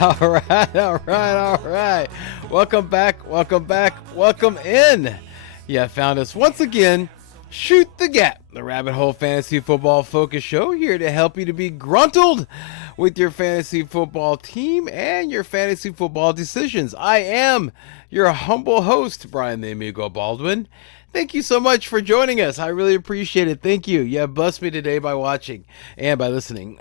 All right, all right, all right. Welcome back, welcome back, welcome in. You found us once again. Shoot the Gap, the Rabbit Hole Fantasy Football Focus Show, here to help you to be gruntled with your fantasy football team and your fantasy football decisions. I am your humble host, Brian the Amigo Baldwin. Thank you so much for joining us. I really appreciate it. Thank you. You have blessed me today by watching and by listening.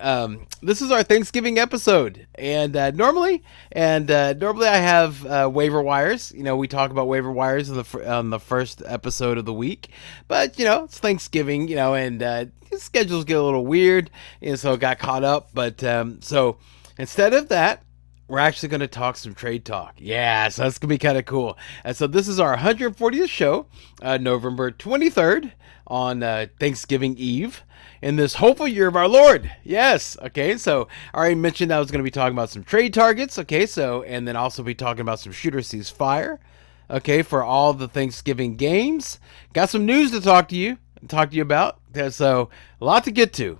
This is our Thanksgiving episode, and normally I have waiver wires. You know, we talk about waiver wires on the first episode of the week, but you know it's Thanksgiving. You know, and schedules get a little weird, and so it got caught up. But so instead of that, we're actually going to talk some trade talk. Yeah, so that's going to be kind of cool. And so this is our 140th show, November 23rd on Thanksgiving Eve in this hopeful year of our Lord. Yes. Okay. So I already mentioned I was going to be talking about some trade targets. Okay. So, and then also be talking about some shooter ceasefire. Okay. For all the Thanksgiving games. Got some news to talk to you about. So a lot to get to.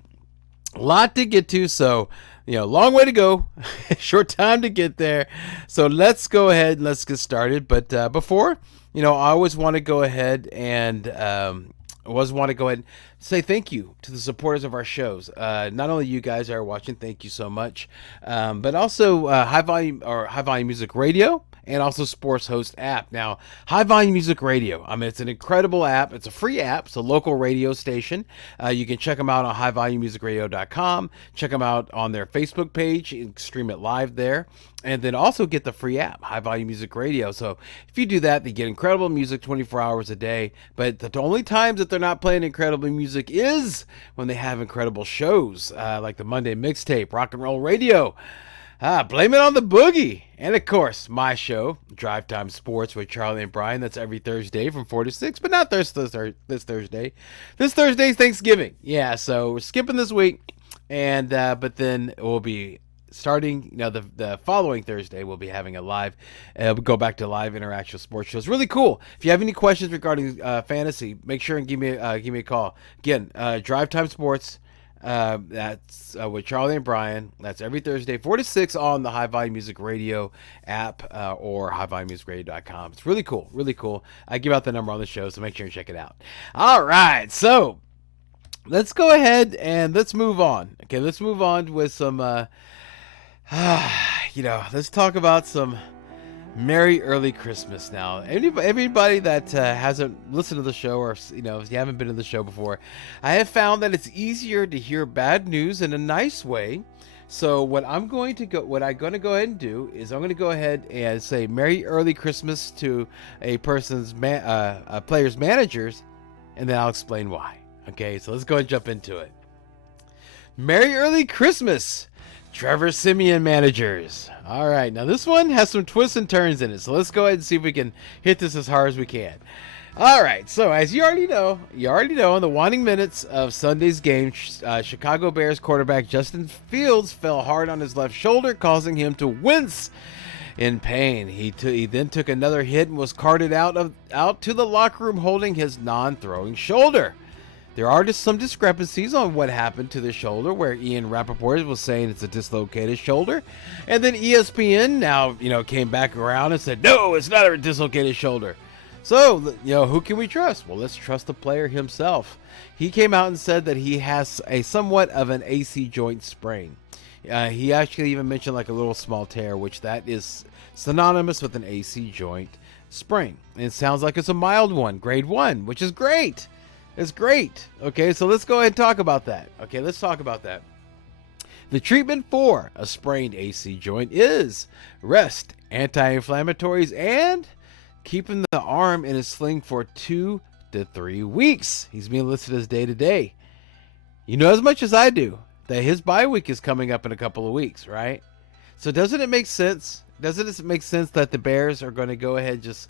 So, you know, long way to go, short time to get there. So let's go ahead and let's get started. But before, you know, I always want to go ahead and say thank you to the supporters of our shows. Not only you guys are watching, thank you so much, but also High Volume Music Radio. And also Sports Host app. Now, High Volume Music Radio. I mean, it's an incredible app. It's a free app. It's a local radio station. You can check them out on highvolumemusicradio.com. Check them out on their Facebook page. You can stream it live there. And then also get the free app, High Volume Music Radio. So if you do that, they get incredible music 24 hours a day. But the only times that they're not playing incredible music is when they have incredible shows, like the Monday Mixtape, Rock and Roll Radio. Blame it on the boogie. And of course, my show, Drive Time Sports with Charlie and Brian. That's every Thursday from 4 to 6, but not this Thursday. This Thursday's Thanksgiving. Yeah, so we're skipping this week. And but then we'll be starting, you know, the following Thursday, we'll be having a live, we'll go back to live interactive sports shows. Really cool. If you have any questions regarding fantasy, make sure and give me a call. Again, Drive Time Sports. That's with Charlie and Brian. That's every Thursday, 4 to 6 on the High Volume Music Radio app or highvolumemusicradio.com. It's really cool, really cool. I give out the number on the show, so make sure and check it out. All right, so let's go ahead and let's move on. Okay, let's move on with some, let's talk about some Merry Early Christmas now. Everybody that hasn't listened to the show, or you know, if you haven't been to the show before, I have found that it's easier to hear bad news in a nice way. So what I'm going to go ahead and do is I'm going to go ahead and say Merry Early Christmas to a person's player's managers, and then I'll explain why. Okay, so let's go and jump into it. Merry Early Christmas, Trevor Siemian managers. All right, now this one has some twists and turns in it, so let's go ahead and see if we can hit this as hard as we can. All right, so as you already know, in the waning minutes of Sunday's game, Chicago Bears quarterback Justin Fields fell hard on his left shoulder, causing him to wince in pain. He then took another hit and was carted out to the locker room holding his non-throwing shoulder. There are just some discrepancies on what happened to the shoulder, where Ian Rappaport was saying it's a dislocated shoulder. And then ESPN now, came back around and said, no, it's not a dislocated shoulder. So, who can we trust? Well, let's trust the player himself. He came out and said that he has a somewhat of an AC joint sprain. He actually even mentioned like a little small tear, which that is synonymous with an AC joint sprain. And it sounds like it's a mild one, grade 1, which is great. It's great. Okay, so let's go ahead and talk about that. The treatment for a sprained AC joint is rest, anti-inflammatories, and keeping the arm in a sling for 2 to 3 weeks. He's being listed as day to day. You know as much as I do that his bye week is coming up in a couple of weeks, right? So doesn't it make sense? Doesn't it make sense that the Bears are going to go ahead and just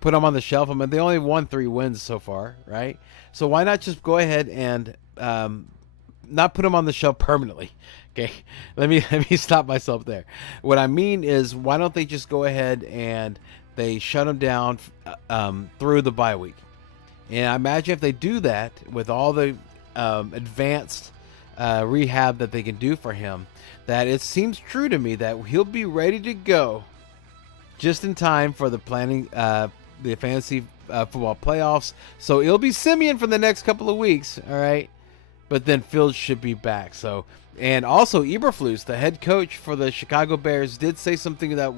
put them on the shelf? I mean, they only won 3 wins so far, right? So why not just go ahead and not put them on the shelf permanently? Okay, let me stop myself there. What I mean is, why don't they just go ahead and they shut him down through the bye week? And I imagine if they do that with all the advanced rehab that they can do for him, that it seems true to me that he'll be ready to go just in time for the fantasy football playoffs. So it'll be Simeon for the next couple of weeks, all right? But then Fields should be back. So, and also Eberflus, the head coach for the Chicago Bears, did say something that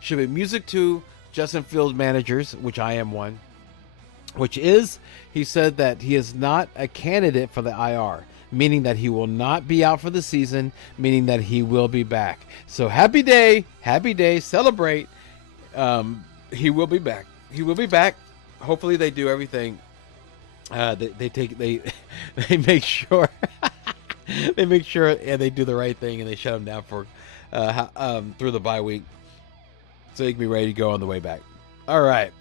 should be music to Justin Fields managers, which I am one, which is, he said that he is not a candidate for the IR, meaning that he will not be out for the season, meaning that he will be back. So happy day, celebrate. He will be back. He will be back. Hopefully they do everything. They make sure and they do the right thing and they shut him down for through the bye week so he can be ready to go on the way back. All right.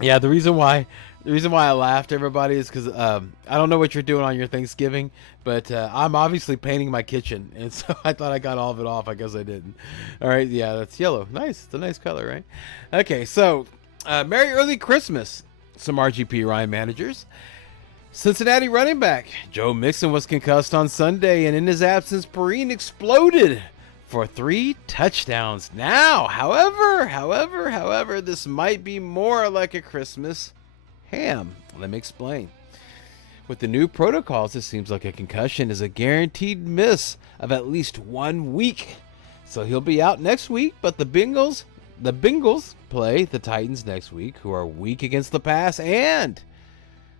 Yeah, the reason why I laughed, everybody, is because I don't know what you're doing on your Thanksgiving, but I'm obviously painting my kitchen, and so I thought I got all of it off. I guess I didn't. All right, yeah, that's yellow. Nice. It's a nice color, right? Okay, so Merry Early Christmas, some RGP Ryan managers. Cincinnati running back Joe Mixon was concussed on Sunday, and in his absence, Perrine exploded for 3 touchdowns. Now, however, this might be more like a Christmas ham. Let me explain. With the new protocols, it seems like a concussion is a guaranteed miss of at least 1 week. So he'll be out next week, but the Bengals play the Titans next week, who are weak against the pass and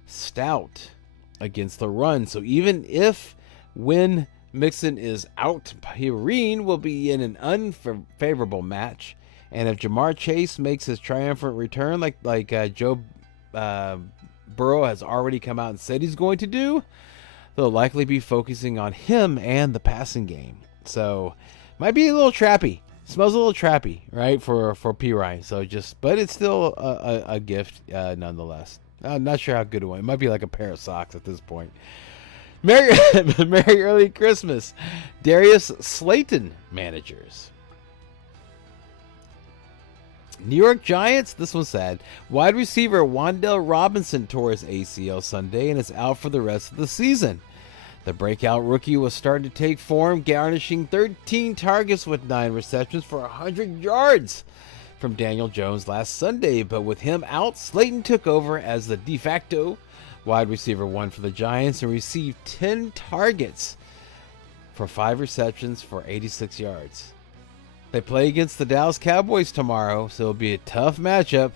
stout against the run. So even when Mixon is out, Perrine will be in an unfavorable match. And if Jamar Chase makes his triumphant return like Joe Burrow has already come out and said he's going to do, they'll likely be focusing on him and the passing game. So might be a little trappy. Smells a little trappy, right, for Perrine. So but it's still a gift nonetheless. I'm not sure how good it was. It might be like a pair of socks at this point. Merry Early Christmas, Darius Slayton managers. New York Giants, this one's sad. Wide receiver Wan'Dale Robinson tore his ACL Sunday and is out for the rest of the season. The breakout rookie was starting to take form, garnishing 13 targets with 9 receptions for 100 yards from Daniel Jones last Sunday. But with him out, Slayton took over as the de facto wide receiver 1 for the Giants and received 10 targets for 5 receptions for 86 yards. They play against the Dallas Cowboys tomorrow, so it'll be a tough matchup.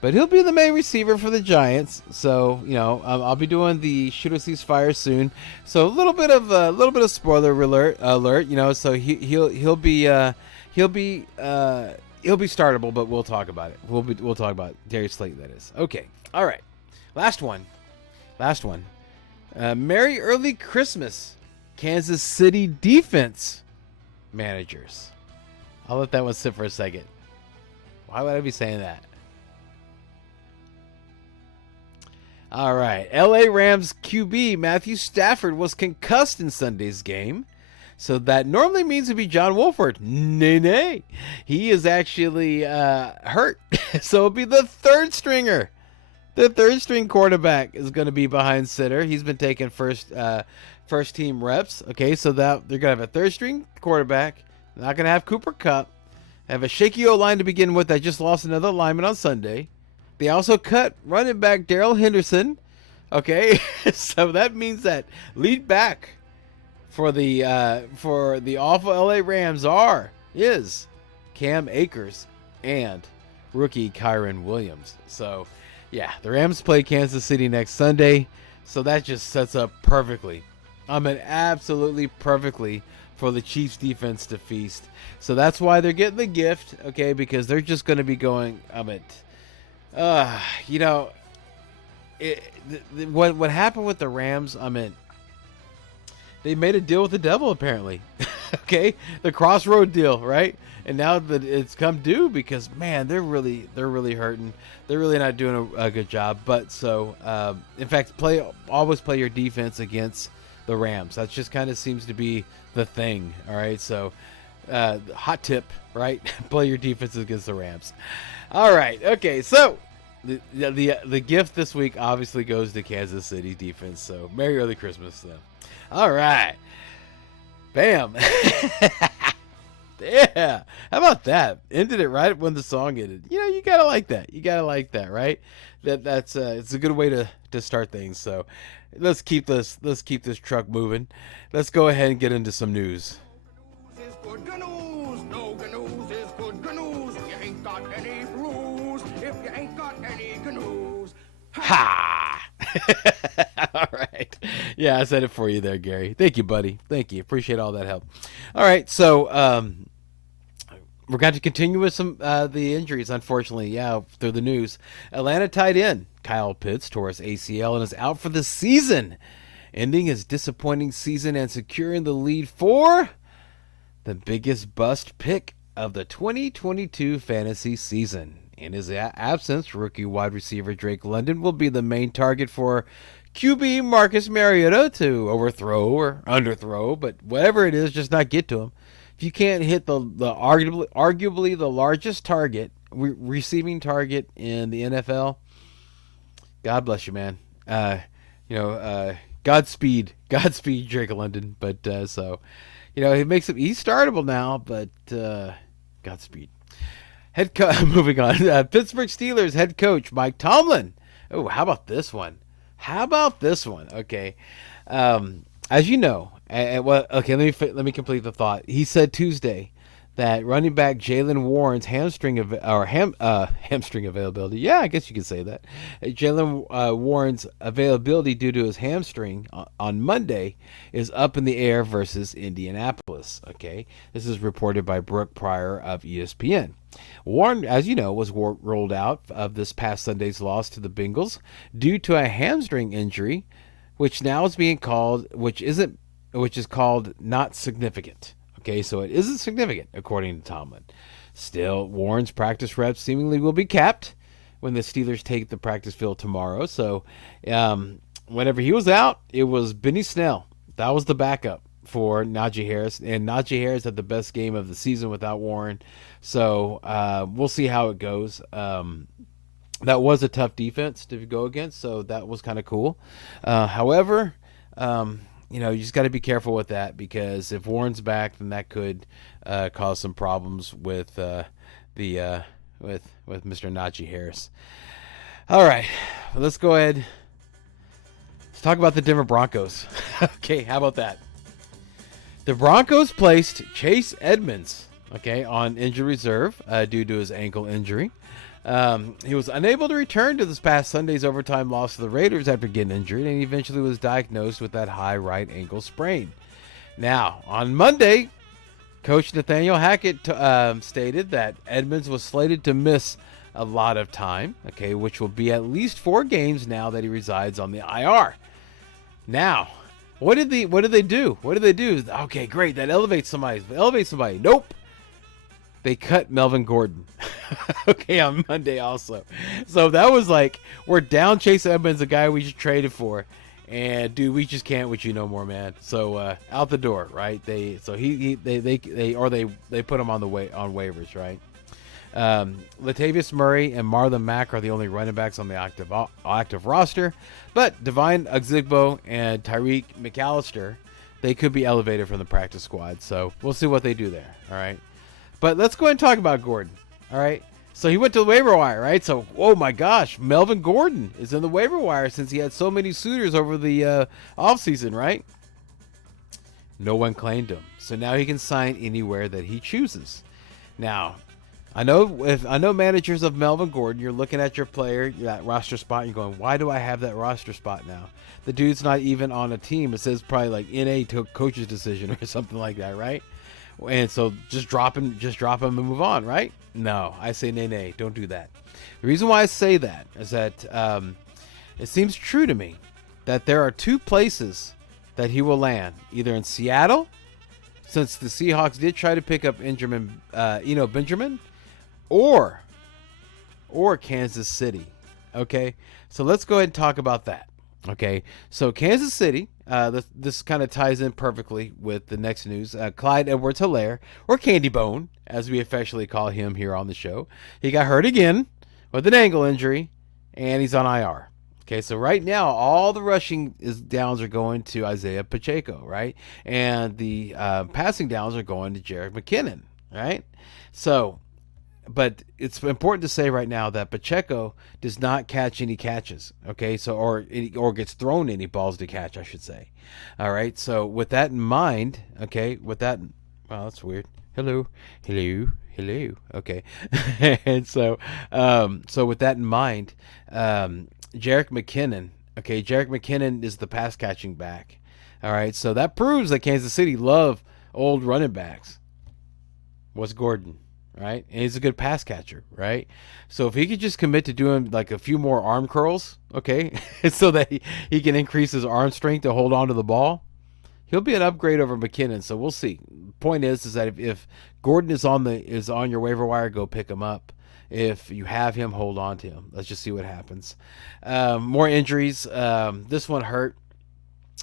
But he'll be the main receiver for the Giants, so I'll be doing the Shoot or Cease Fire soon. So a little bit of spoiler alert. So he'll be startable, but we'll talk about it. We'll talk about Darius Slayton, that is. Okay, all right. Last one. Merry Early Christmas, Kansas City defense managers. I'll let that one sit for a second. Why would I be saying that? All right. LA Rams QB Matthew Stafford was concussed in Sunday's game. So that normally means it'd be John Wolford. Nay. He is actually hurt. So it'll be the third stringer. The third string quarterback is going to be behind center. He's been taking first team reps. Okay, so that they're going to have a third string quarterback. Not going to have Cooper Kupp. Have a shaky O-line to begin with. I just lost another lineman on Sunday. They also cut running back Darrell Henderson. Okay, so that means that lead back for the awful LA Rams is Cam Akers and rookie Kyron Williams. So yeah, the Rams play Kansas City next Sunday. So that just sets up perfectly. Absolutely perfectly for the Chiefs defense to feast. So that's why they're getting the gift, okay, because they're just going to be going, what happened with the Rams, they made a deal with the devil, apparently. Okay, the crossroad deal, right? And now that it's come due, because man, they're really hurting. They're really not doing a good job. But so, in fact, always play your defense against the Rams. That just kind of seems to be the thing. All right, so hot tip, right? Play your defense against the Rams. All right, okay, so the gift this week obviously goes to Kansas City defense. So Merry Early Christmas, though. All right. Bam. Yeah. How about that? Ended it right when the song ended. You gotta like that. You gotta like that, right? That's it's a good way to start things. So let's keep this truck moving. Let's go ahead and get into some news. Ha! All right. Yeah, I said it for you there, Gary. Thank you, buddy. Thank you. Appreciate all that help. All right, so we're going to continue with some the injuries, unfortunately. Yeah, through the news. Atlanta tight end Kyle Pitts tore his ACL and is out for the season, ending his disappointing season and securing the lead for the biggest bust pick of the 2022 fantasy season. In his absence, rookie wide receiver Drake London will be the main target for QB Marcus Mariota to overthrow or underthrow, but whatever it is, just not get to him. If you can't hit the arguably the largest target, receiving target in the NFL, God bless you, man. Godspeed, Drake London. But he makes him, he's startable now, but Godspeed. Moving on. Pittsburgh Steelers head coach Mike Tomlin. Oh, how about this one? Okay. As you know, let me complete the thought. He said Tuesday that running back Jaylen Warren's hamstring availability. Yeah, I guess you could say that. Jaylen Warren's availability due to his hamstring on Monday is up in the air versus Indianapolis. Okay, this is reported by Brooke Pryor of ESPN. Warren, as you know, was rolled out of this past Sunday's loss to the Bengals due to a hamstring injury, which now is being called, which is called not significant. Okay, so it isn't significant, according to Tomlin. Still, Warren's practice reps seemingly will be capped when the Steelers take the practice field tomorrow. So, whenever he was out, it was Benny Snell. That was the backup for Najee Harris, and Najee Harris had the best game of the season without Warren. So, we'll see how it goes. That was a tough defense to go against, so that was kind of cool. However, you just got to be careful with that, because if Warren's back, then that could cause some problems with Mr. Najee Harris. All right, let's go ahead. Let's talk about the Denver Broncos. Okay, how about that? The Broncos placed Chase Edmonds, on injury reserve due to his ankle injury. He was unable to return to this past Sunday's overtime loss to the Raiders after getting injured, and he eventually was diagnosed with that high right ankle sprain. Now, on Monday, Coach Nathaniel Hackett stated that Edmonds was slated to miss a lot of time, which will be at least 4 games now that he resides on the IR. Now, what did they do? Okay, great, that elevates somebody. Nope. They cut Melvin Gordon, on Monday also. So that was like, we're down Chase Edmonds, a guy we just traded for, and dude, we just can't with you no more, man. So out the door, right? They put him on waivers, right? Latavius Murray and Marlon Mack are the only running backs on the active roster, but Divine Ogzigbo and Tyreek McAllister, they could be elevated from the practice squad. So we'll see what they do there. All right. But let's go ahead and talk about Gordon, all right? So he went to the waiver wire, right? So, oh my gosh, Melvin Gordon is in the waiver wire since he had so many suitors over the offseason, right? No one claimed him. So now he can sign anywhere that he chooses. Now, I know managers of Melvin Gordon, you're looking at your player, that roster spot, and you're going, why do I have that roster spot now? The dude's not even on a team. It says probably like NA coach's decision or something like that, right? And so just drop him and move on, right? No, I say nay, don't do that. The reason why I say that is that it seems true to me that there are 2 places that he will land, either in Seattle, since the Seahawks did try to pick up Benjamin, or Kansas City. Okay, so let's go ahead and talk about that. Okay, so Kansas City, this kind of ties in perfectly with the next news. Clyde Edwards-Helaire, or Candy Bone, as we affectionately call him here on the show. He got hurt again with an ankle injury, and he's on IR. Okay, so right now all the rushing downs are going to Isaiah Pacheco, right, and the passing downs are going to Jerick McKinnon, right. So, but it's important to say right now that Pacheco does not catch any catches. Okay, so or gets thrown any balls to catch, I should say. All right. So with that in mind, okay, with that, wow, that's weird. Hello, hello, hello. Okay, and so with that in mind, Jerick McKinnon. Okay, Jerick McKinnon is the pass catching back. All right, so that proves that Kansas City love old running backs. What's Gordon? Right? And he's a good pass catcher, right? So if he could just commit to doing like a few more arm curls, okay, so that he can increase his arm strength to hold on to the ball, he'll be an upgrade over McKinnon. So we'll see. Point is that if Gordon is on your waiver wire, go pick him up. If you have him, hold on to him. Let's just see what happens. More injuries. This one hurt.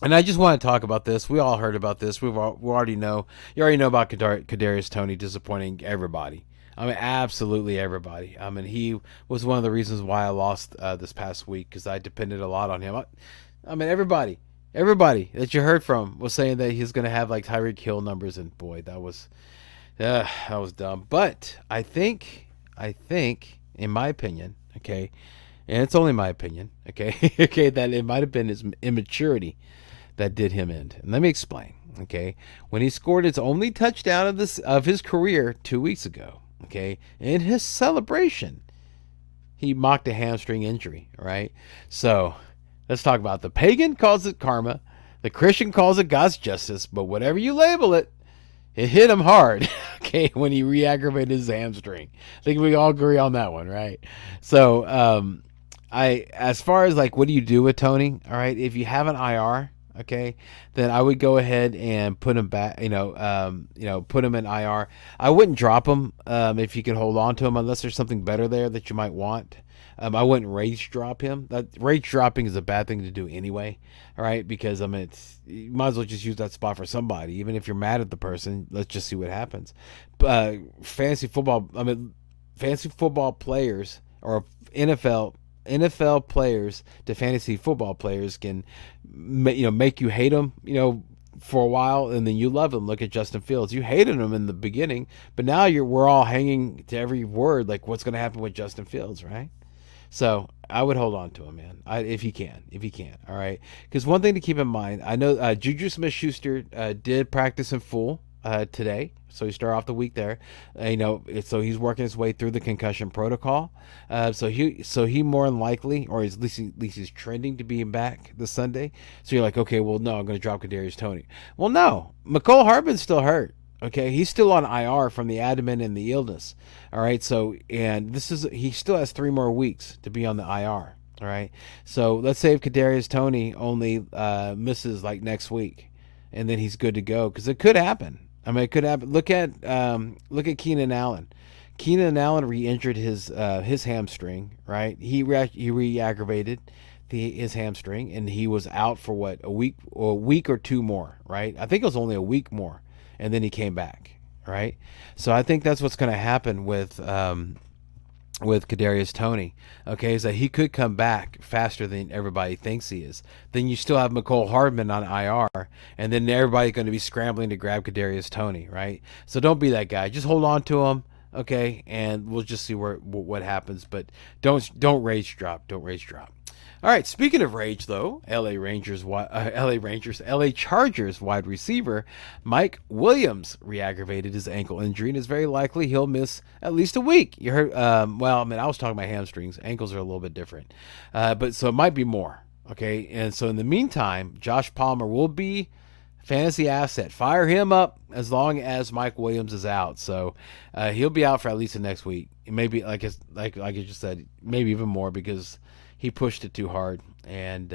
And I just want to talk about this. We all heard about this. We already know. You already know about Kadarius Toney disappointing everybody. I mean, absolutely everybody. I mean, he was one of the reasons why I lost this past week, because I depended a lot on him. I mean, everybody that you heard from was saying that he's going to have like Tyreek Hill numbers, and boy, that was dumb. But I think, in my opinion, okay, and it's only my opinion, okay, okay, that it might have been his immaturity that did him in. And let me explain. Okay, when he scored his only touchdown of his career 2 weeks ago, okay, in his celebration, he mocked a hamstring injury. Right. So let's talk about the pagan calls it karma, the Christian calls it God's justice, but whatever you label it, it hit him hard. Okay, when he re-aggravated his hamstring. I think we all agree on that one, right? So as far as like what do you do with Toney? All right, if you have an IR, okay, then I would go ahead and put him back. Put him in IR. I wouldn't drop him if you can hold on to him unless there's something better there that you might want. I wouldn't rage drop him. That rage dropping is a bad thing to do anyway. All right, because I mean, you might as well just use that spot for somebody, even if you're mad at the person. Let's just see what happens. Fantasy football. I mean, fantasy football players or NFL players to fantasy football players can make you hate them for a while, and then you love them. Look at Justin Fields. You hated him in the beginning, but now we're all hanging to every word, like what's going to happen with Justin Fields, right? So I would hold on to him, man, if you can. All right, because one thing to keep in mind, I know Juju Smith-Schuster did practice in full today, so he started off the week there. So he's working his way through the concussion protocol. So he more than likely, or at least he's trending to being back this Sunday. So you're like, okay, well, no, I'm going to drop Kadarius Toney. Well, no, McCole Hardman's still hurt. Okay, he's still on IR from the abdomen and the illness. All right, so and he still has 3 more weeks to be on the IR. All right, so let's say if Kadarius Toney only misses like next week, and then he's good to go, because it could happen. I mean, it could happen. Look at Keenan Allen. Keenan Allen re-injured his hamstring. Right, he re-aggravated his hamstring, and he was out for what, a week or 2 more. Right, I think it was only a week more. And then he came back, right? So I think that's what's going to happen with Kadarius Toney, okay, is that he could come back faster than everybody thinks he is. Then you still have McCole Hardman on IR, and then everybody's going to be scrambling to grab Kadarius Toney, right? So don't be that guy. Just hold on to him, okay, and we'll just see what happens. But don't rage drop. Don't rage drop. All right, speaking of rage, though, LA Chargers wide receiver Mike Williams re-aggravated his ankle injury, and is very likely he'll miss at least a week. You heard? Well, I mean, I was talking about hamstrings. Ankles are a little bit different, but so it might be more. Okay, and so in the meantime, Josh Palmer will be fantasy asset. Fire him up as long as Mike Williams is out. So he'll be out for at least the next week. Maybe like I just said, maybe even more, because he pushed it too hard, and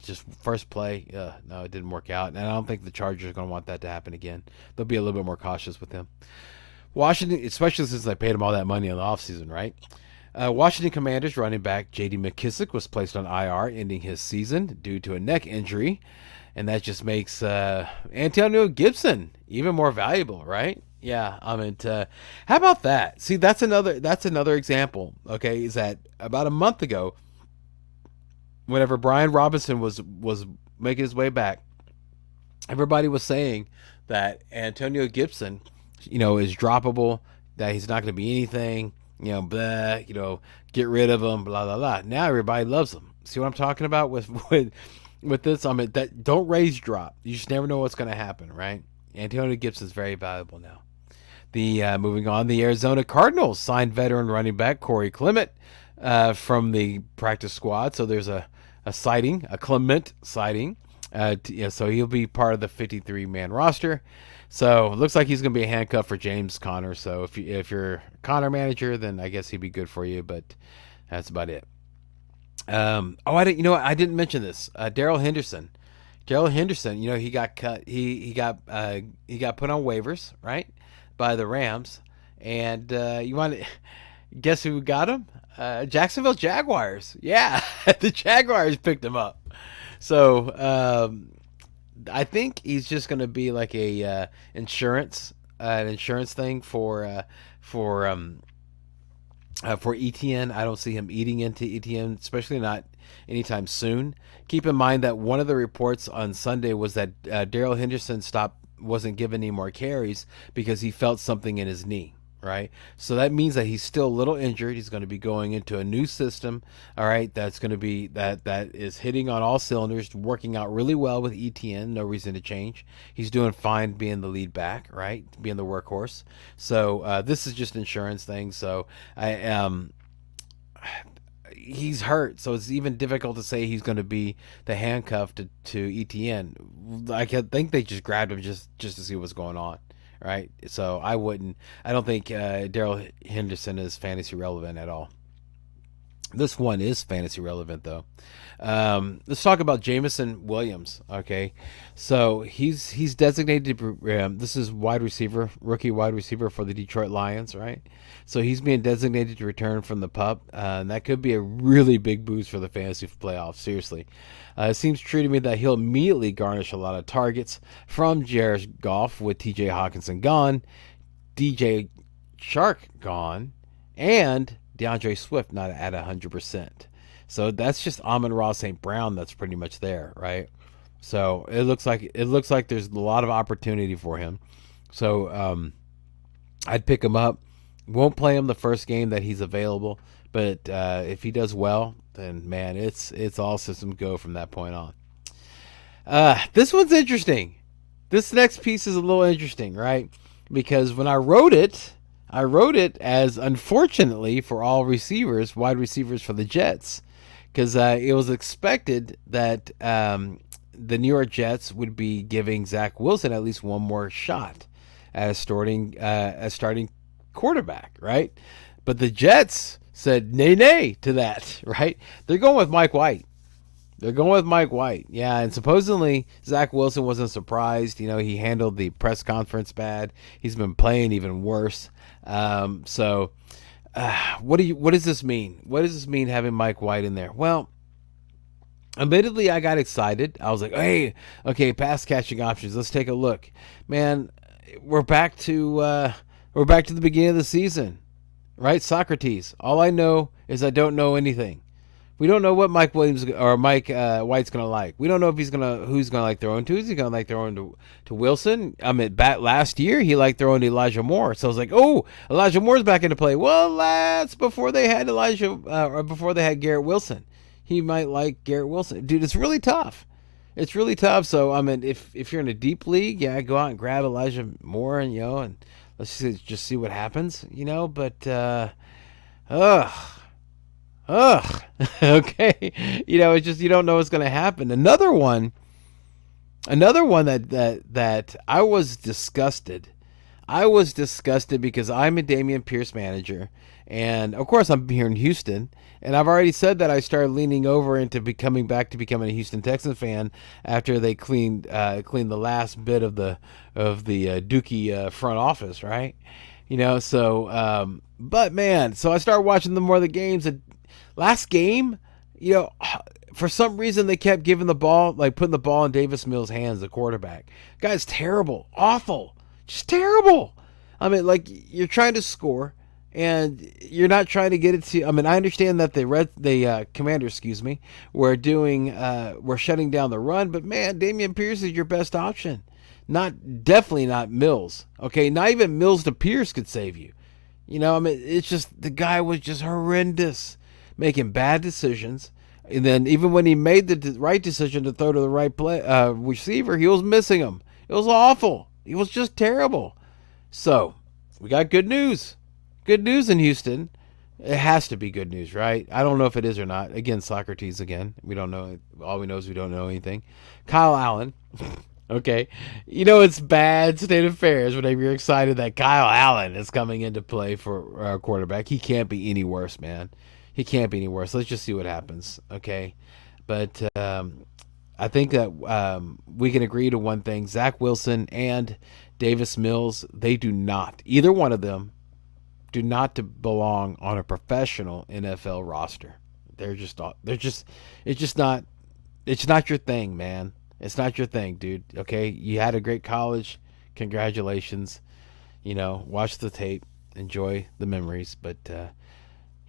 just first play, no, it didn't work out, and I don't think the Chargers are going to want that to happen again. They'll be a little bit more cautious with him. Washington, especially since they paid him all that money in the offseason, right? Washington Commanders running back J.D. McKissick was placed on IR, ending his season due to a neck injury, and that just makes Antonio Gibson even more valuable, right? Yeah, I mean, how about that? See, that's another example. Okay, is that about a month ago, whenever Brian Robinson was making his way back, everybody was saying that Antonio Gibson, is droppable, that he's not going to be anything, blah, get rid of him, blah blah blah. Now everybody loves him. See what I'm talking about with this? I mean, that don't raise drop. You just never know what's going to happen, right? Antonio Gibson's very valuable now. The moving on, the Arizona Cardinals signed veteran running back Corey Clement from the practice squad. So there's a sighting, a Clement sighting. So he'll be part of the 53-man roster. So it looks like he's going to be a handcuff for James Conner. So if you're a Conner manager, then I guess he'd be good for you. But that's about it. I didn't mention this. Darrell Henderson. Darrell Henderson, he got cut. He got put on waivers, right, by the Rams. And you want to guess who got him? Jacksonville Jaguars. Yeah, the Jaguars picked him up. So I think he's just going to be like an insurance thing for ETN. I don't see him eating into ETN, especially not anytime soon. Keep in mind that one of the reports on Sunday was that Darrell Henderson wasn't given any more carries because he felt something in his knee. Right, so that means that he's still a little injured. He's going to be going into a new system. All right, that's going to be that is hitting on all cylinders, working out really well with ETN. No reason to change. He's doing fine being the lead back, right, being the workhorse. So this is just an insurance thing. So he's hurt, so it's even difficult to say he's going to be the handcuff to ETN. I think they just grabbed him just to see what's going on. Right, so I don't think Darrell Henderson is fantasy relevant at all. This one is fantasy relevant though. Let's talk about Jameson Williams. Okay, so he's designated. This is rookie wide receiver for the Detroit Lions, right? So he's being designated to return from the PUP, and that could be a really big boost for the fantasy playoffs. Seriously. It seems true to me that he'll immediately garnish a lot of targets from Jared Goff with TJ Hawkinson gone, DJ Chark gone, and DeAndre Swift not at 100%. So that's just Amon-Ra St. Brown that's pretty much there, right? So it looks like there's a lot of opportunity for him. So I'd pick him up. Won't play him the first game that he's available, but if he does well, then man, it's all systems go from that point on. This one's interesting. This next piece is a little interesting, right? Because when I wrote it as unfortunately for all wide receivers for the Jets, because it was expected that the New York Jets would be giving Zach Wilson at least one more shot as starting quarterback, right? But the Jets said nay to that, right? They're going with Mike White. Yeah, and supposedly Zach Wilson wasn't surprised. He handled the press conference bad. He's been playing even worse. What does this mean? What does this mean having Mike White in there? Well, admittedly, I got excited. I was like, hey, okay, pass catching options. Let's take a look. Man, we're back to the beginning of the season. Right, Socrates. All I know is I don't know anything. We don't know what Mike White's gonna like. We don't know if who's gonna like throwing to. Is he gonna like throwing to Wilson? Last year he liked throwing to Elijah Moore. So I was like, oh, Elijah Moore's back into play. Well, that's before they had before they had Garrett Wilson. He might like Garrett Wilson, dude. It's really tough. So if you're in a deep league, yeah, go out and grab Elijah Moore and let's just see what happens, but, okay. It's just, you don't know what's going to happen. Another one that I was disgusted. Because I'm a Dameon Pierce manager. And of course I'm here in Houston, and I've already said that I started leaning over into becoming a Houston Texans fan after they cleaned the last bit of the Dookie front office, right? But man, so I started watching more of the games. And last game, for some reason they kept giving the ball, like putting the ball in Davis Mills' hands, the quarterback. Guy's terrible, awful, just terrible. Like you're trying to score. And you're not trying to get it to. I mean, I understand that the Commanders, excuse me, we're shutting down the run, but man, Damian Pierce is your best option. Definitely not Mills. Okay, not even Mills to Pierce could save you. I mean, it's just the guy was just horrendous, making bad decisions. And then even when he made the right decision to throw to the right receiver, he was missing him. It was awful. He was just terrible. So we got good news. Good news in Houston. It has to be good news, right? I don't know if it is or not. Again, Socrates again. We don't know. All we know is we don't know anything. Kyle Allen. Okay. It's bad state of affairs whenever you're excited that Kyle Allen is coming into play for our quarterback. He can't be any worse, man. He can't be any worse. Let's just see what happens. Okay. But I think that we can agree to one thing. Zach Wilson and Davis Mills, they do not. Either one of them do not belong on a professional NFL roster. It's not your thing, man. It's not your thing, dude. Okay, you had a great college. Congratulations. Watch the tape, enjoy the memories, but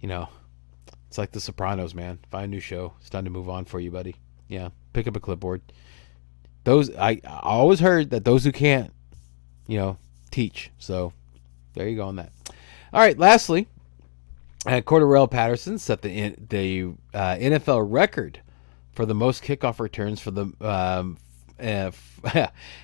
it's like The Sopranos, man. Find a new show. It's time to move on for you, buddy. Yeah, pick up a clipboard. I always heard that those who can't, teach. So there you go on that. All right, lastly, Cordarrelle Patterson set the NFL record for the most kickoff returns for the hang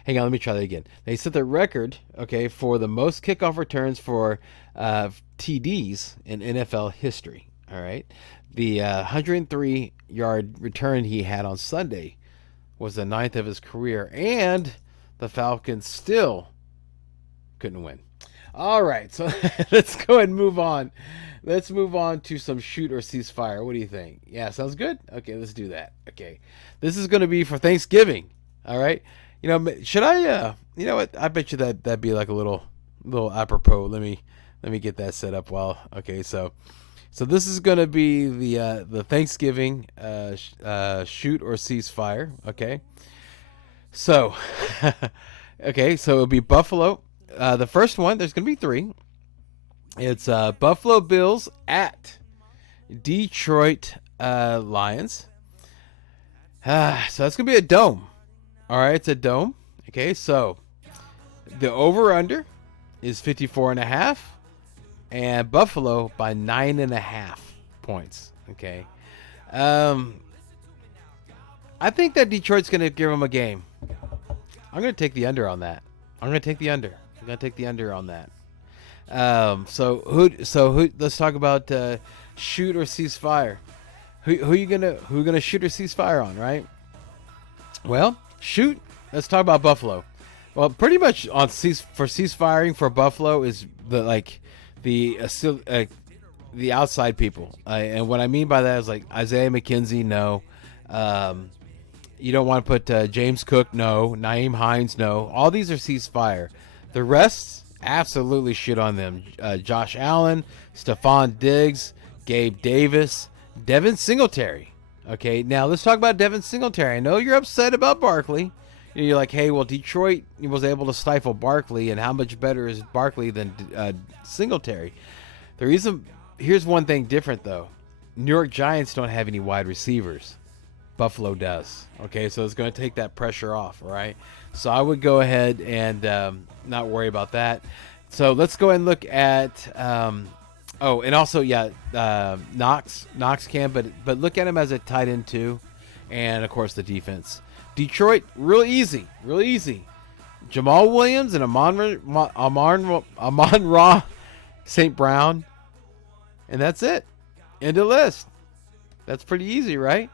on, let me try that again. They set the record, okay, for the most kickoff returns for TDs in NFL history. All right, the 103-yard return he had on Sunday was the 9th of his career, and the Falcons still couldn't win. All right, so let's go ahead and move on. Let's move on to some shoot or ceasefire. What do you think? Yeah, sounds good? Okay, let's do that. Okay. This is going to be for Thanksgiving. All right. Should I you know what? I bet you that'd be like a little apropos. Let me get that set up okay, so this is going to be the Thanksgiving shoot or ceasefire, okay? So okay, so it'll be Buffalo. The first one, there's going to be 3. It's Buffalo Bills at Detroit Lions. So that's going to be a dome. All right, it's a dome. Okay, so the over-under is 54.5, and Buffalo by 9.5 points. Okay. I think that Detroit's going to give them a game. I'm going to take the under on that. Let's talk about shoot or ceasefire. Who you gonna shoot or ceasefire on, right? Well, shoot. Let's talk about Buffalo. Well, pretty much on ceasefiring for Buffalo is the outside people, and what I mean by that is like Isaiah McKenzie, no. You don't want to put James Cook, no. Nyheim Hines, no. All these are ceasefire. The rest, absolutely shit on them. Josh Allen, Stephon Diggs, Gabe Davis, Devin Singletary. Okay, now let's talk about Devin Singletary. I know you're upset about Barkley. You're like, hey, well, Detroit was able to stifle Barkley, and how much better is Barkley than Singletary? Here's one thing different, though. New York Giants don't have any wide receivers. Buffalo does. Okay, so it's going to take that pressure off, right? So I would go ahead and not worry about that. So let's go and look at and also Knox can, but look at him as a tight end too, and of course the defense. Detroit, real easy. Jamal Williams and Amon-Ra St. Brown, and that's it. End of list. That's pretty easy, right?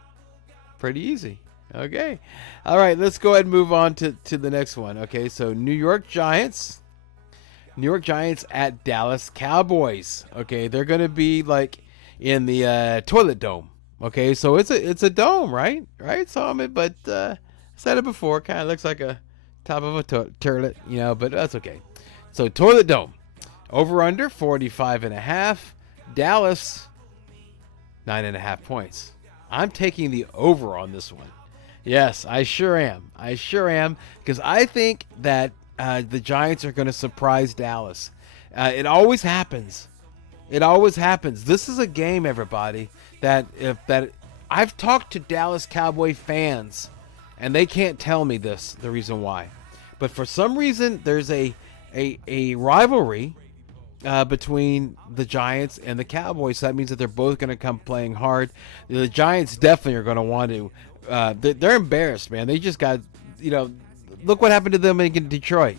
Pretty easy. Okay. All right, let's go ahead and move on to the next one. Okay, so New York Giants at Dallas Cowboys. Okay, they're going to be like in the toilet dome. Okay, so it's a dome, right? So I mean, but said it before, kind of looks like a top of a toilet, but that's okay. So toilet dome. Over under 45.5. Dallas 9.5 points. I'm taking the over on this one. Yes, I sure am. Because I think that the Giants are going to surprise Dallas. It always happens. It always happens. This is a game, everybody, that I've talked to Dallas Cowboy fans, and they can't tell me the reason why. But for some reason, there's a rivalry between the Giants and the Cowboys. So that means that they're both going to come playing hard. The Giants definitely are going to want to. They're embarrassed, man. They just got, look what happened to them in Detroit.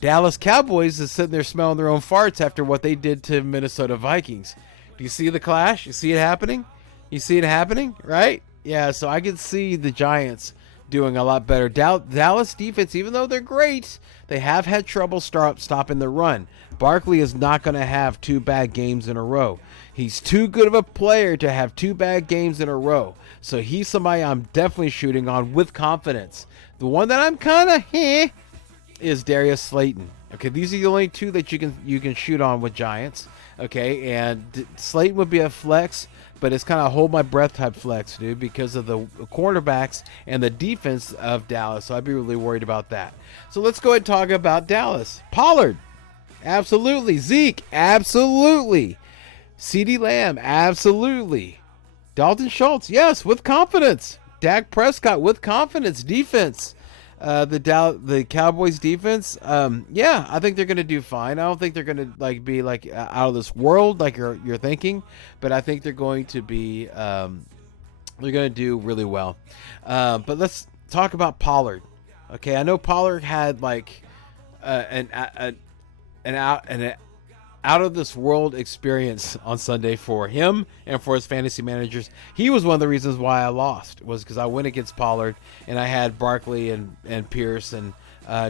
Dallas Cowboys is sitting there smelling their own farts after what they did to Minnesota Vikings. Do you see the clash? You see it happening? You see it happening, right? Yeah, so I can see the Giants doing a lot better. Dallas defense, even though they're great, they have had trouble stopping the run. Barkley is not going to have 2 bad games in a row. He's too good of a player to have 2 bad games in a row. So he's somebody I'm definitely shooting on with confidence. The one that I'm kind of is Darius Slayton. Okay, these are the only 2 that you can shoot on with Giants. Okay, and Slayton would be a flex, but it's kind of hold my breath type flex, dude, because of the cornerbacks and the defense of Dallas. So I'd be really worried about that. So let's go ahead and talk about Dallas. Pollard, absolutely. Zeke, absolutely. CeeDee Lamb, absolutely. Dalton Schultz, yes, with confidence. Dak Prescott, with confidence. Defense. The Cowboys defense, I think they're gonna do fine. I don't think they're gonna be out of this world like you're thinking, but I think they're going to be they're gonna do really well. But let's talk about Pollard. Okay, I know Pollard had an out of this world experience on Sunday for him and for his fantasy managers. He was one of the reasons why I lost, was because I went against Pollard and I had Barkley and Pierce and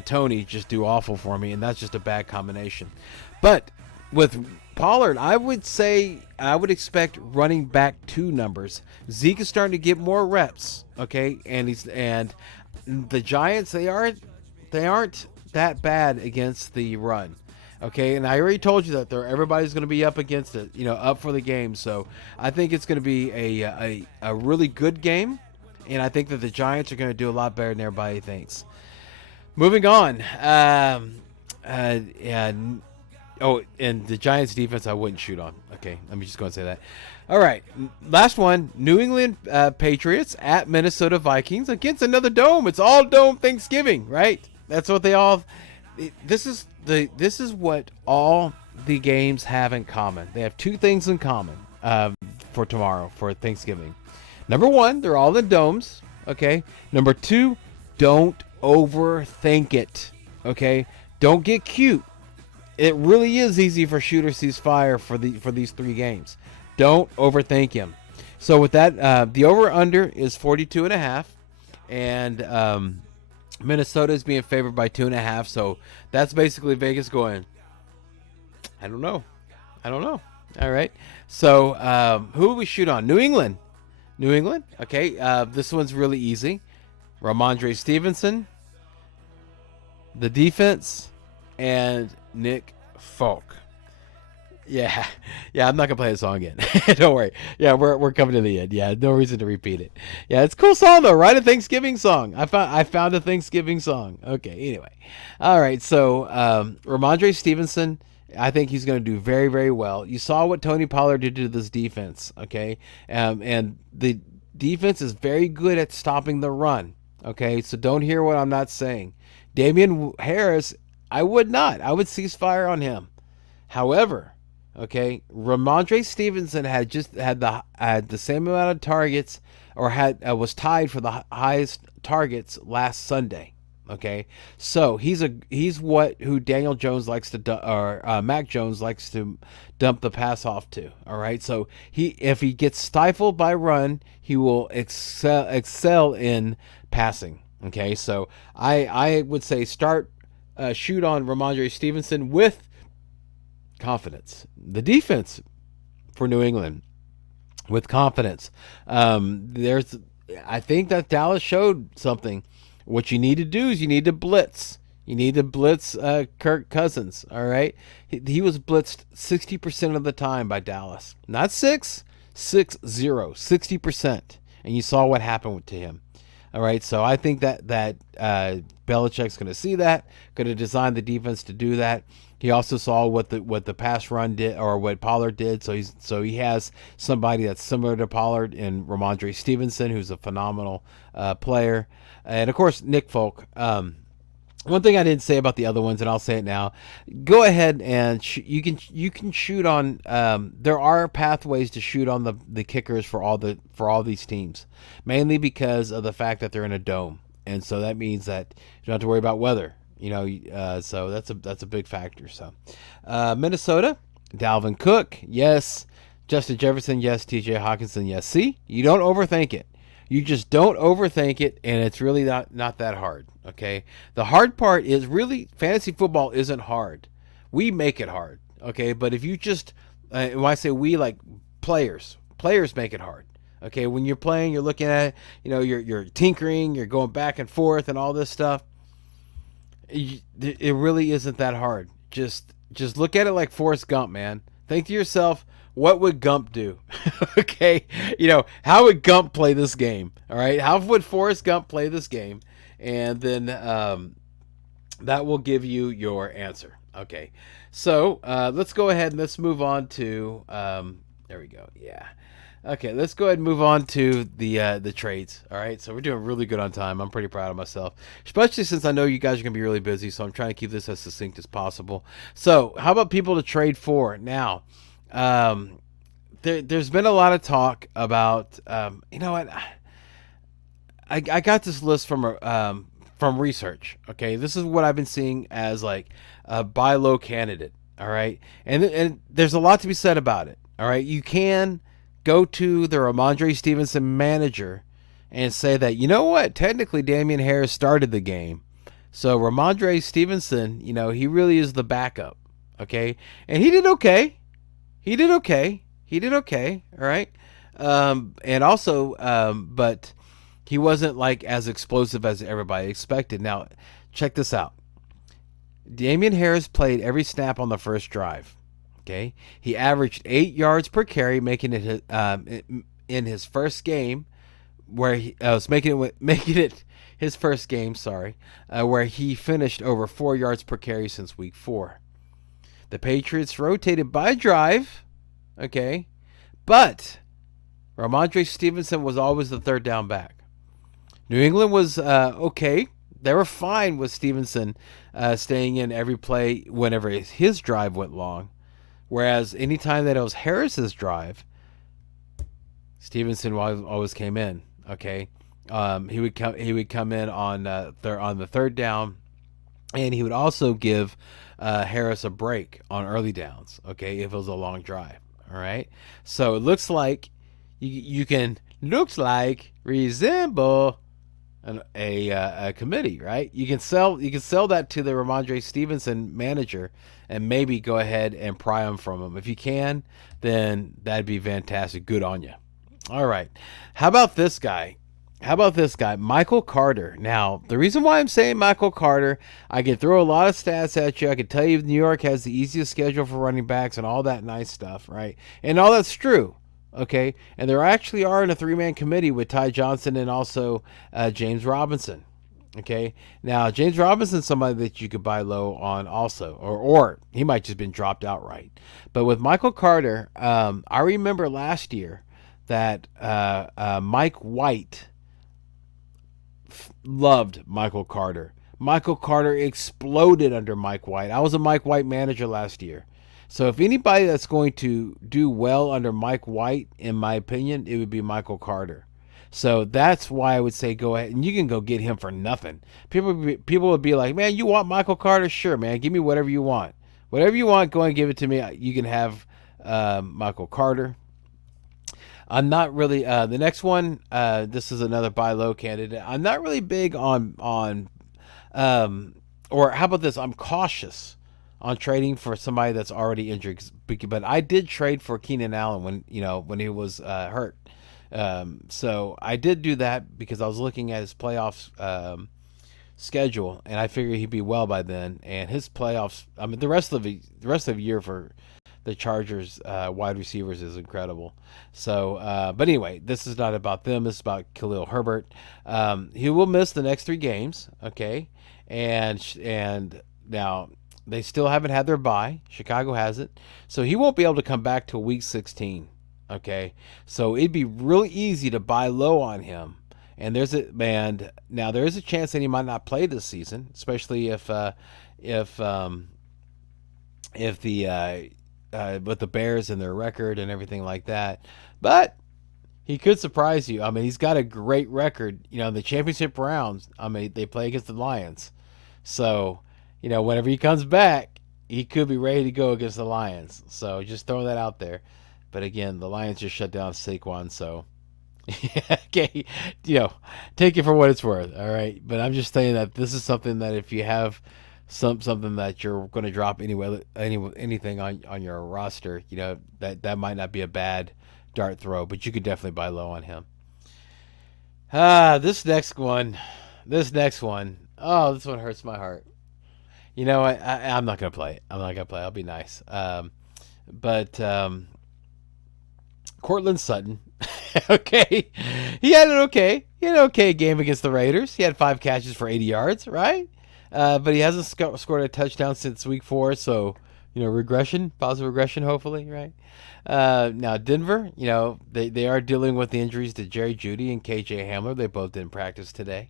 Tony just do awful for me, and that's just a bad combination. But with Pollard, I would say I would expect running back 2 numbers. Zeke is starting to get more reps, okay, and the Giants, they aren't that bad against the run. Okay, and I already told you that everybody's going to be up against it, up for the game. So I think it's going to be a really good game, and I think that the Giants are going to do a lot better than everybody thinks. Moving on, and the Giants defense I wouldn't shoot on. Okay, let me just go and say that. All right, last one, New England Patriots at Minnesota Vikings against another dome. It's all dome Thanksgiving, right? That's what they all. This is what all the games have in common. They have 2 things in common for tomorrow, for Thanksgiving. Number 1, they're all in domes. Okay. Number 2, don't overthink it. Okay. Don't get cute. It really is easy for shooter sees fire for these 3 games. Don't overthink him. So with that, the over under is 42.5, and Minnesota is being favored by 2.5, so that's basically Vegas going, I don't know. All right. So who will we shoot on? New England. Okay. This one's really easy. Ramondre Stevenson, the defense, and Nick Folk. Yeah, I'm not gonna play the song again. Don't worry. Yeah, we're coming to the end. Yeah, no reason to repeat it. Yeah, it's a cool song though, right? A Thanksgiving song. I found a Thanksgiving song. Okay, anyway. All right, so Ramondre Stevenson, I think he's gonna do very, very well. You saw what Tony Pollard did to this defense, okay? And the defense is very good at stopping the run. Okay, so don't hear what I'm not saying. Damian Harris, I would cease fire on him. However, okay, Ramondre Stevenson had the same amount of targets, or was tied for the highest targets last Sunday. Okay, so he's who Daniel Jones likes to or Mac Jones likes to dump the pass off to. All right, so if he gets stifled by run, he will excel in passing. Okay, so I would say shoot on Ramondre Stevenson with confidence. The defense for New England with confidence. I think that Dallas showed something. What you need to do is you need to blitz. You need to blitz Kirk Cousins. All right, he was blitzed 60% of the time by Dallas. Not 60%, and you saw what happened to him. All right, so I think that Belichick's going to see that, going to design the defense to do that. He also saw what the pass run did, or what Pollard did. So he has somebody that's similar to Pollard in Ramondre Stevenson, who's a phenomenal player, and of course Nick Folk. One thing I didn't say about the other ones, and I'll say it now: go ahead and you can shoot on. There are pathways to shoot on the kickers for all these teams, mainly because of the fact that they're in a dome, and so that means that you don't have to worry about weather. So that's a big factor. So, Minnesota, Dalvin Cook, yes. Justin Jefferson, yes. T.J. Hawkinson, yes. See, you don't overthink it. You just don't overthink it, and it's really not that hard. Okay, the hard part is really fantasy football isn't hard. We make it hard. Okay, but if you just when I say we, like players make it hard. Okay, when you're playing, you're looking at it, you're tinkering, you're going back and forth, and all this stuff. It really isn't that hard. Just look at it like Forrest Gump, man. Think to yourself, what would Gump do? Okay, how would Gump play this game? All right, how would Forrest Gump play this game? And then that will give you your answer. Okay, so let's go ahead and let's move on to there we go. Yeah. Okay, let's go ahead and move on to the trades. All right, so we're doing really good on time. I'm pretty proud of myself, especially since I know you guys are gonna be really busy. So I'm trying to keep this as succinct as possible. So how about people to trade for now? There's been a lot of talk about you know what? I got this list from research. Okay, this is what I've been seeing as like a buy low candidate. All right, and there's a lot to be said about it. All right, you can go to the Ramondre Stevenson manager and say that, you know what, technically Damian Harris started the game. So Ramondre Stevenson, he really is the backup. Okay. And he did okay. All right. And also, but he wasn't like as explosive as everybody expected. Now, check this out. Damian Harris played every snap on the first drive. Okay, he averaged 8 yards per carry, making it in his first game, where he was making it his first game. Sorry, where he finished over 4 yards per carry since week 4. The Patriots rotated by drive, okay, but Ramondre Stevenson was always the third down back. New England was okay. They were fine with Stevenson staying in every play whenever his drive went long. Whereas anytime that it was Harris's drive, Stevenson always came in. Okay, he would come in on the third down, and he would also give Harris a break on early downs. Okay, if it was a long drive. All right, so it looks like you can resemble a committee, right? You can sell that to the Ramondre Stevenson manager and maybe go ahead and pry them from him. If you can, then that'd be fantastic. Good on you. All right. How about this guy? Michael Carter. Now, the reason why I'm saying Michael Carter, I can throw a lot of stats at you. I can tell you New York has the easiest schedule for running backs and all that nice stuff, right? And all that's true. Okay, and there actually are in a 3-man committee with Ty Johnson and also James Robinson. Okay, now James Robinson's somebody that you could buy low on also, or he might just been dropped outright. But with Michael Carter, I remember last year that Mike White loved Michael Carter. Michael Carter exploded under Mike White. I was a Mike White manager last year. So if anybody that's going to do well under Mike White, in my opinion, it would be Michael Carter. So that's why I would say go ahead, and you can go get him for nothing. People would be like, man, you want Michael Carter? Sure, man. Give me whatever you want. Whatever you want, go and give it to me. You can have Michael Carter. I'm not really the next one. This is another buy low candidate. I'm not really big on or how about this? I'm cautious on trading for somebody that's already injured. But I did trade for Keenan Allen when he was hurt. So I did do that because I was looking at his playoffs schedule, and I figured he'd be well by then. And his playoffs, I mean, the rest of the year for the Chargers wide receivers is incredible. So, but anyway, this is not about them. This is about Khalil Herbert. He will miss the next 3 games. Okay, and now They still haven't had their bye. Chicago hasn't. So he won't be able to come back till week 16. Okay. So it'd be really easy to buy low on him. And there is a chance that he might not play this season, especially if if the with the Bears and their record and everything like that. But he could surprise you. I mean, he's got a great record. The championship rounds. I mean, they play against the Lions. So, whenever he comes back, he could be ready to go against the Lions. So just throw that out there. But again, the Lions just shut down Saquon, so okay, take it for what it's worth. All right, but I'm just saying that this is something that if you have something that you're going to drop anything on your roster, that might not be a bad dart throw, but you could definitely buy low on him. This next one. Oh, this one hurts my heart. I'm not gonna play it. I'm not gonna play. I'll be nice. But Cortland Sutton. Okay, he had an okay game against the Raiders. He had 5 catches for 80 yards, right? But he hasn't scored a touchdown since week 4. So positive regression, hopefully, right? Now Denver, they are dealing with the injuries to Jerry Jeudy and KJ Hamler. They both didn't practice today.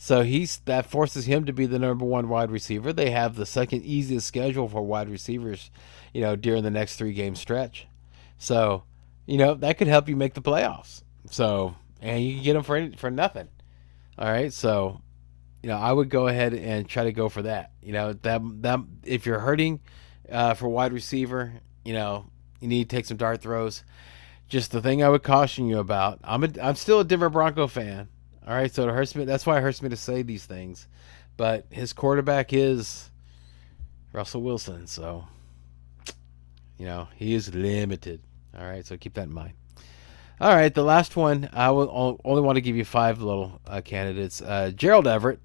So that forces him to be the number 1 wide receiver. They have the second easiest schedule for wide receivers, during the next 3-game stretch. So, that could help you make the playoffs. So, and you can get them for nothing. All right. So, I would go ahead and try to go for that. That if you're hurting for wide receiver, you need to take some dart throws. Just the thing I would caution you about. I'm still a Denver Bronco fan. All right, so it hurts me. That's why it hurts me to say these things, but his quarterback is Russell Wilson, so he is limited. All right, so keep that in mind. All right, the last one I will only want to give you 5 little candidates. Gerald Everett.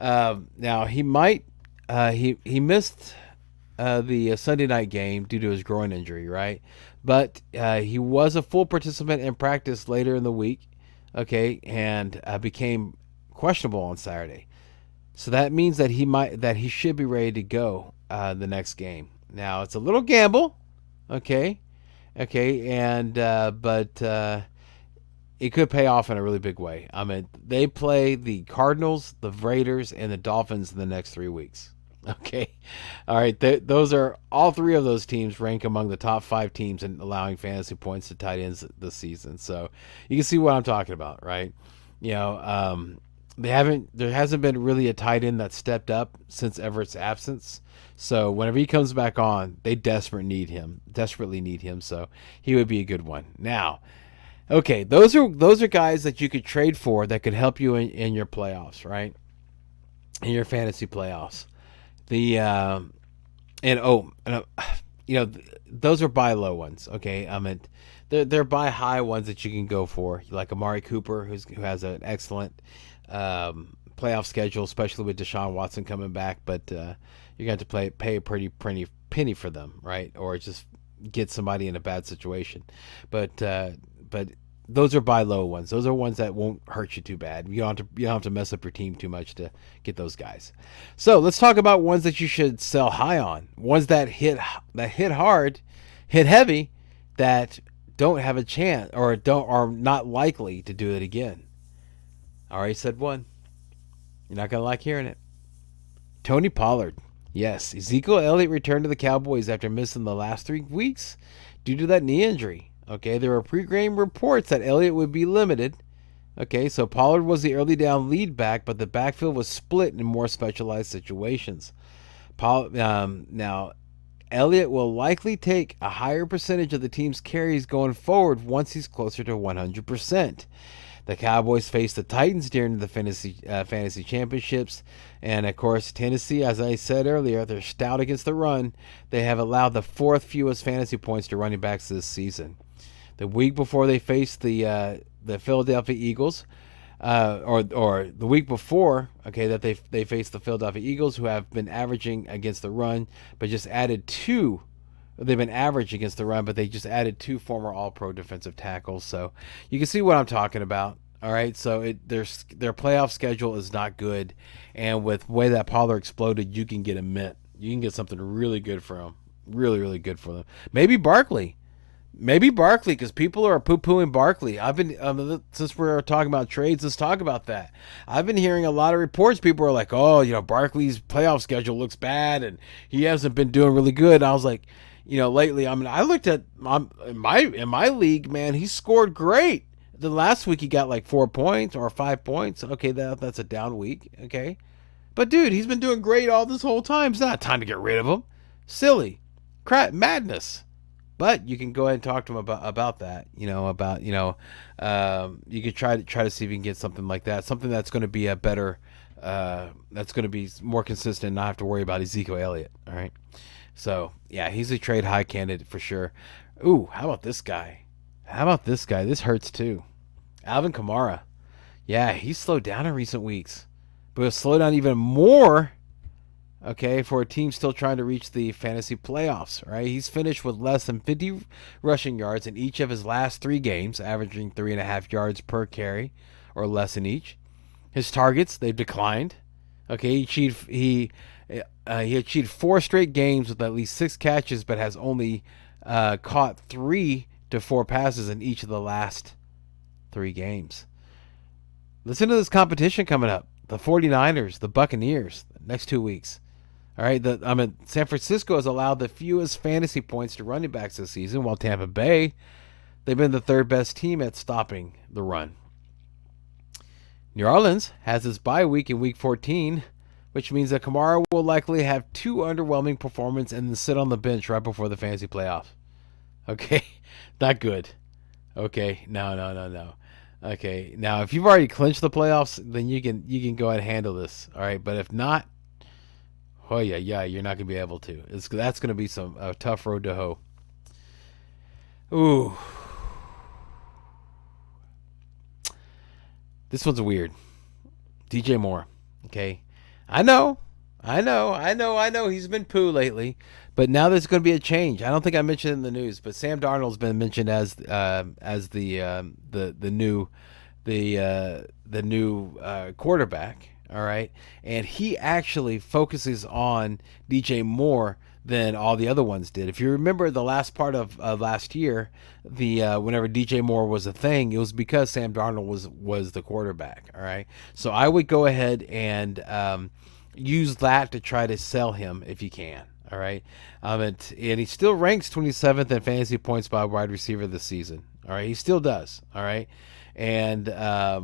Now he might he missed the Sunday night game due to his groin injury, right? But he was a full participant in practice later in the week. Okay, and became questionable on Saturday. So that means that he should be ready to go the next game. Now it's a little gamble, okay, and but it could pay off in a really big way. I mean, they play the Cardinals, the Raiders, and the Dolphins in the next 3 weeks. Okay, all right. Those are all 3 of those teams rank among the top 5 teams in allowing fantasy points to tight ends this season. So you can see what I'm talking about, right? There hasn't been really a tight end that stepped up since Everett's absence. So whenever he comes back on, they desperately need him. So he would be a good one. Now, okay, those are guys that you could trade for that could help you in your playoffs, right? In your fantasy playoffs. Those are buy low ones. Okay, I mean, they're buy high ones that you can go for, like Amari Cooper, who has an excellent playoff schedule, especially with Deshaun Watson coming back. But you're going to pay a pretty penny for them, right? Or just get somebody in a bad situation. But those are buy low ones. Those are ones that won't hurt you too bad. You don't have to mess up your team too much to get those guys. So let's talk about ones that you should sell high on. Ones that hit hard, hit heavy, that don't have a chance or are not likely to do it again. I already said one. You're not gonna like hearing it. Tony Pollard. Yes, Ezekiel Elliott returned to the Cowboys after missing the last 3 weeks due to that knee injury. Okay, there were pre-game reports that Elliott would be limited. Okay, so Pollard was the early down lead back, but the backfield was split in more specialized situations. Now, Elliott will likely take a higher percentage of the team's carries going forward once he's closer to 100%. The Cowboys face the Titans during the fantasy championships. And, of course, Tennessee, as I said earlier, they're stout against the run. They have allowed the 4th fewest fantasy points to running backs this season. The week before they faced the Philadelphia Eagles, or the week before, okay, that they faced the Philadelphia Eagles, who have been averaging against the run, but just added 2. They've been average against the run, but they just added 2 former All-Pro defensive tackles. So you can see what I'm talking about. All right, so their playoff schedule is not good, and with the way that Pollard exploded, you can get a mint. You can get something really good for him, really really good for them. Maybe Barkley. Maybe Barkley, because people are poo-pooing Barkley. I've been since we're talking about trades, let's talk about that. I've been hearing a lot of reports. People are like, "Oh, Barkley's playoff schedule looks bad, and he hasn't been doing really good." And I was like, lately, I mean, I looked at in my league, man, he scored great. The last week he got like 4 points or 5 points. Okay, that's a down week. Okay, but dude, he's been doing great all this whole time. It's not time to get rid of him. Silly, crap, madness. But you can go ahead and talk to him about that. You could try to see if you can get something like that, something that's going to be a better, that's going to be more consistent, and not have to worry about Ezekiel Elliott. All right, so yeah, he's a trade high candidate for sure. Ooh, how about this guy? How about this guy? This hurts too. Alvin Kamara. Yeah, he's slowed down in recent weeks, but he'll slow down even more. Okay, for a team still trying to reach the fantasy playoffs, right? He's finished with less than 50 rushing yards in each of his last 3 games, averaging 3.5 yards per carry or less in each. His targets, they've declined. Okay, he achieved 4 straight games with at least 6 catches, but has only caught 3 to 4 passes in each of the last 3 games. Listen to this competition coming up: the 49ers, the Buccaneers, the next 2 weeks. All right, San Francisco has allowed the fewest fantasy points to running backs this season, while Tampa Bay, they've been the third best team at stopping the run. New Orleans has its bye week in Week 14, which means that Kamara will likely have 2 underwhelming performances and then sit on the bench right before the fantasy playoffs. Okay, not good. Okay, no. Okay, now if you've already clinched the playoffs, then you can go ahead and handle this. All right, but if not, oh yeah, you're not gonna be able to. That's gonna be a tough road to hoe. Ooh, this one's weird. DJ Moore. Okay, I know. He's been poo lately, but now there's going to be a change. I don't think I mentioned it in the news, but Sam Darnold's been mentioned as the new quarterback. All right, and he actually focuses on DJ Moore than all the other ones did. If you remember the last part of last year, whenever DJ Moore was a thing, it was because Sam Darnold was the quarterback. All right, so I would go ahead and use that to try to sell him if you can. All right, and he still ranks 27th in fantasy points by wide receiver this season. All right, he still does. All right, and I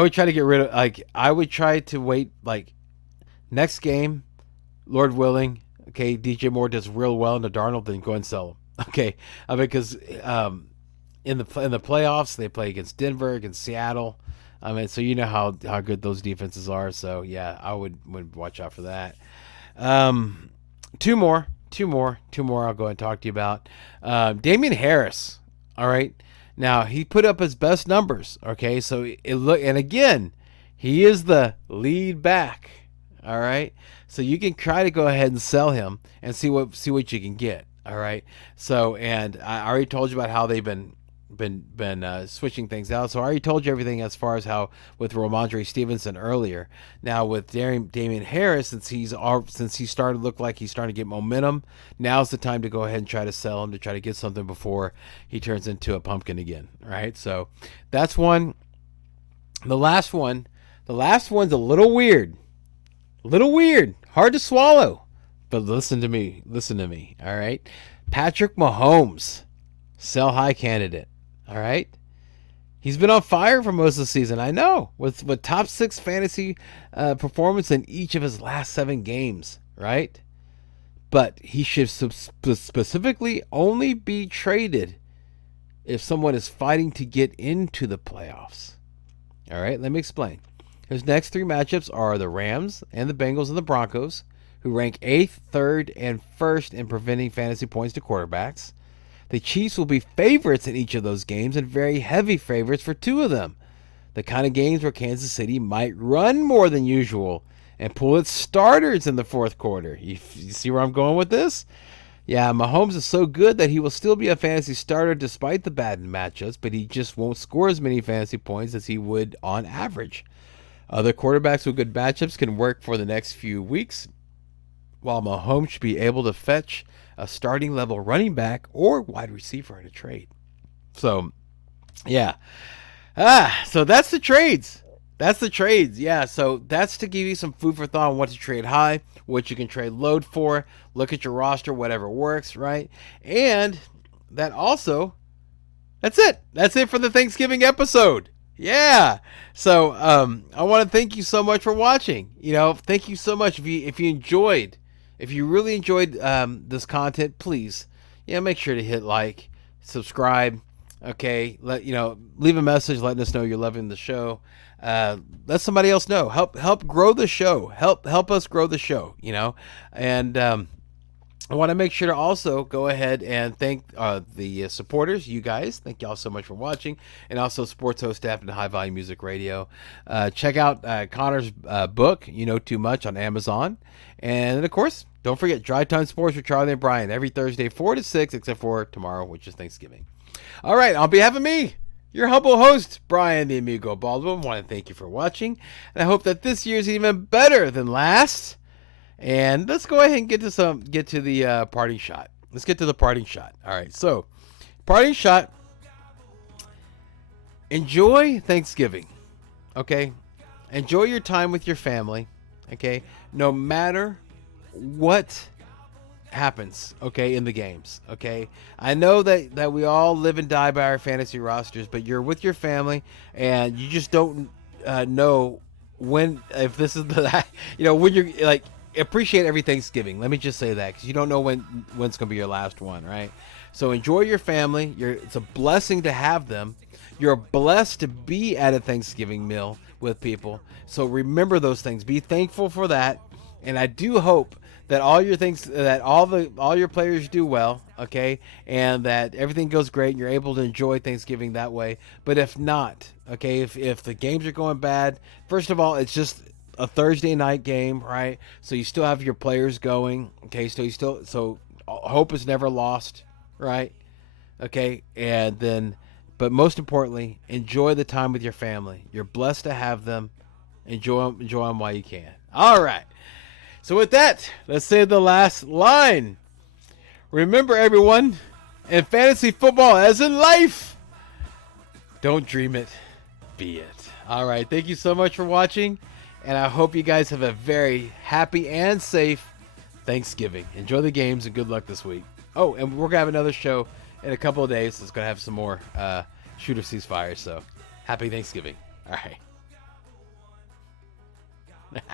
would try to get rid of, I would try to wait, next game, Lord willing, okay, DJ Moore does real well in the Darnold, then go and sell him. Okay, because in the playoffs, they play against Denver, against Seattle. So you know how good those defenses are. So yeah, I would watch out for that. Two more. I'll go and talk to you about. Damian Harris. All right. Now he put up his best numbers. Okay, so and again, he is the lead back. All right, so you can try to go ahead and sell him and see what you can get. All right. So, and I already told you about how they've been switching things out. So I already told you everything as far as how with Ramondre Stevenson earlier. Now with Damian Harris, since he started to look like he's starting to get momentum, now's the time to go ahead and try to sell him, to try to get something before he turns into a pumpkin again. Right? So that's one. The last one's a little weird. Hard to swallow. But listen to me. All right. Patrick Mahomes, sell high candidate. All right. He's been on fire for most of the season. I know, with top 6 fantasy performance in each of his last 7 games. Right. But he should specifically only be traded if someone is fighting to get into the playoffs. All right. Let me explain. His next 3 matchups are the Rams and the Bengals and the Broncos, who rank 8th, 3rd, and 1st in preventing fantasy points to quarterbacks. The Chiefs will be favorites in each of those games and very heavy favorites for 2 of them. The kind of games where Kansas City might run more than usual and pull its starters in the 4th quarter. You see where I'm going with this? Yeah, Mahomes is so good that he will still be a fantasy starter despite the bad matchups, but he just won't score as many fantasy points as he would on average. Other quarterbacks with good matchups can work for the next few weeks, while Mahomes should be able to fetch a starting level running back or wide receiver in a trade. So, yeah. So that's the trades. That's the trades. Yeah, so that's to give you some food for thought on what to trade high, what you can trade load for, look at your roster, whatever works, right? And that also, that's it. That's it for the Thanksgiving episode. Yeah. So I want to thank you so much for watching. Thank you so much. If you really enjoyed this content, please, make sure to hit like, subscribe. Okay, leave a message letting us know you're loving the show. Let somebody else know. Help grow the show. Help us grow the show. And I want to make sure to also go ahead and thank the supporters, you guys. Thank y'all so much for watching, and also sports host staff and High Volume Music Radio. Check out Connor's book, You Know Too Much, on Amazon. And then, of course, don't forget Drive Time Sports with Charlie and Brian every Thursday, 4 to 6, except for tomorrow, which is Thanksgiving. All right, on behalf of me, your humble host, Brian the Amigo Baldwin, I want to thank you for watching, and I hope that this year is even better than last. And let's go ahead and get to the parting shot. Let's get to the parting shot. All right, so parting shot. Enjoy Thanksgiving, okay? Enjoy your time with your family, okay? No matter what happens, okay, in the games, okay? I know that we all live and die by our fantasy rosters, but you're with your family, and you just don't know if this is the, when you're like, appreciate every Thanksgiving. Let me just say that, because you don't know when it's going to be your last one, right? So enjoy your family. It's a blessing to have them. You're blessed to be at a Thanksgiving meal with people. So remember those things. Be thankful for that. And I do hope that all your players do well, okay, and that everything goes great and you're able to enjoy Thanksgiving that way. But if not, okay, if the games are going bad, first of all, it's just a Thursday night game, right? So you still have your players going, okay? So hope is never lost, right? Okay, and then, but most importantly, enjoy the time with your family. You're blessed to have them. Enjoy them while you can. All right. So with that, let's say the last line. Remember, everyone, in fantasy football, as in life, don't dream it, be it. All right. Thank you so much for watching. And I hope you guys have a very happy and safe Thanksgiving. Enjoy the games and good luck this week. Oh, and we're going to have another show in a couple of days. It's going to have some more Shooter Ceasefire. So happy Thanksgiving. All right.